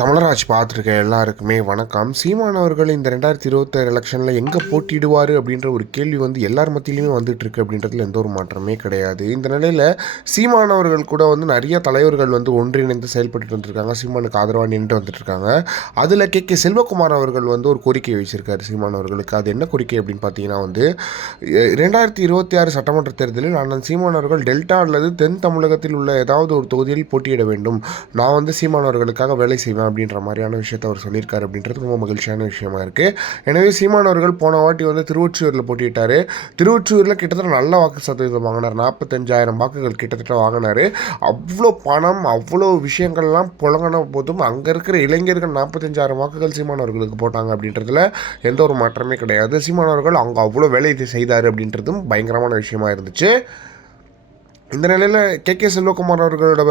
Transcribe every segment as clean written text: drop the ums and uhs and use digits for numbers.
தமிழராஜ் பார்த்துருக்க எல்லாருக்குமே வணக்கம். சீமான் அவர்கள் இந்த 2026 எலெக்ஷனில் எங்கே போட்டியிடுவார் அப்படின்ற ஒரு கேள்வி எல்லார் மத்தியிலுமே வந்துட்டுருக்கு அப்படின்றதுல எந்த ஒரு மாற்றமே கிடையாது. இந்த நிலையில் சீமான் அவர்கள் கூட நிறைய தலைவர்கள் ஒன்றிணைந்து செயல்பட்டு வந்துருக்காங்க. சீமானுக்கு ஆதரவாக நின்று வந்துட்டுருக்காங்க. அதில் கே செல்வகுமார் அவர்கள் ஒரு கோரிக்கை வச்சிருக்காரு சீமான் அவர்களுக்கு. அது என்ன கோரிக்கை அப்படின்னு பார்த்தீங்கன்னா 2026 சட்டமன்ற தேர்தலில் அண்ணன் சீமான் அவர்கள் டெல்டா அல்லது தென் தமிழகத்தில் உள்ள ஏதாவது ஒரு தொகுதியில் போட்டியிட வேண்டும். நான் சீமான் அவர்களுக்காக வேலை செய்வேன் அப்படின்ற மாதிரியான விஷயத்தை அவர் சொல்லியிருக்காரு அப்படின்றது ரொம்ப மகிழ்ச்சியான விஷயமா இருக்குது. எனவே சீமான் அவர்கள் போன வாட்டி திருவொற்றியூரில் போட்டியிட்டார். திருவொற்றியூரில் கிட்டத்தட்ட நல்ல வாக்கு சதவீதம் வாங்கினார். 45,000 வாக்குகள் கிட்டத்தட்ட வாங்கினார். அவ்வளோ பணம் அவ்வளோ விஷயங்கள்லாம் புழங்கின போதும் அங்கே இருக்கிற இளைஞர்கள் 45,000 வாக்குகள் சீமான் அவர்களுக்கு போட்டாங்க அப்படின்றதுல எந்த ஒரு மாற்றமே கிடையாது. சீமான் அவர்கள் அங்கே அவ்வளோ வேலை செய்தார் அப்படின்றதும் பயங்கரமான விஷயமா இருந்துச்சு. இந்த நிலையில் கே செல்வகுமார் அவர்களோட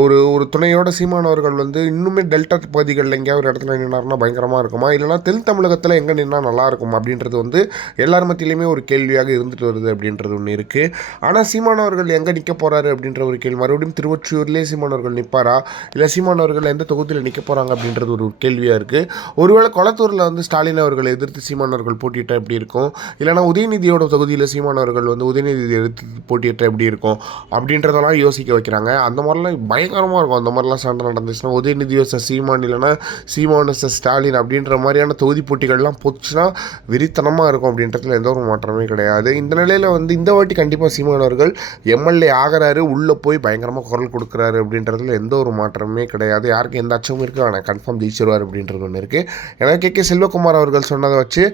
ஒரு துணையோட சீமான் அவர்கள் இன்னுமே டெல்டா பகுதிகளில் எங்கேயாவது ஒரு இடத்துல நின்னார்னா பயங்கரமாக இருக்குமா, இல்லைனா தென் தமிழகத்தில் எங்கே நின்னால் நல்லாயிருக்கும் அப்படின்றது எல்லார் மத்தியிலையுமே ஒரு கேள்வியாக இருந்துட்டு வருது அப்படின்றது ஒன்று இருக்குது. ஆனால் சீமான் அவர்கள் எங்கே நிற்க போகிறாரு அப்படின்ற ஒரு கேள்வி, மறுபடியும் திருவொற்றியூர்லேயே சீமான் அவர்கள் நிற்பாரா, இல்லை சீமான் அவர்கள் எந்த தொகுதியில் நிற்க போகிறாங்க அப்படின்றது ஒரு கேள்வியாக இருக்குது. ஒருவேளை கொளத்தூரில் ஸ்டாலின் அவர்களை எதிர்த்து சீமான் அவர்கள் போட்டியிட்டால் எப்படி இருக்கும், இல்லைனா உதயநிதியோட தொகுதியில் சீமான் அவர்கள் உதயநிதி எதிர்த்து போட்டியிட்டால் எப்படி இருக்கும் அப்படின்றதெல்லாம் யோசிக்க வைக்கிறாங்க. அந்த மாதிரிலாம் பயங்கரமாக இருக்கும். அந்த மாதிரிலாம் சண்டை நடந்துச்சுன்னா உதயநிதி வர்சஸ் சீமான், இல்லைனா சீமான் வர்சஸ் ஸ்டாலின் அப்படின்ற மாதிரியான தொகுதி போட்டிகள்லாம் போச்சுன்னா வெறித்தனமாக இருக்கும் அப்படின்றதுல எந்த ஒரு மாற்றமே கிடையாது. இந்த நிலையில் இந்த வாட்டி கண்டிப்பாக சீமான் அவர்கள் எம்எல்ஏ ஆகிறாரு, உள்ளே போய் பயங்கரமாக குரல் கொடுக்குறாரு அப்படின்றதுல எந்த ஒரு மாற்றமே கிடையாது. யாருக்கும் எந்த அச்சமும் இருக்குது, ஆனால் கன்ஃபார்ம் ஜெயிச்சிருவார் அப்படின்றது ஒன்று இருக்குது. ஏன்னா கே செல்வகுமார் அவர்கள் சொன்னதை வச்சு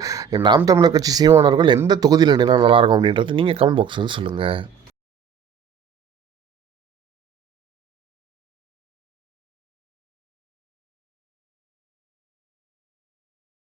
நாம் தமிழர் கட்சி சீமான் அவர்கள் எந்த தொகுதியில் நின்னா நல்லாயிருக்கும் அப்படின்றது நீங்கள் கமெண்ட் பாக்ஸ் சொல்லுங்கள்.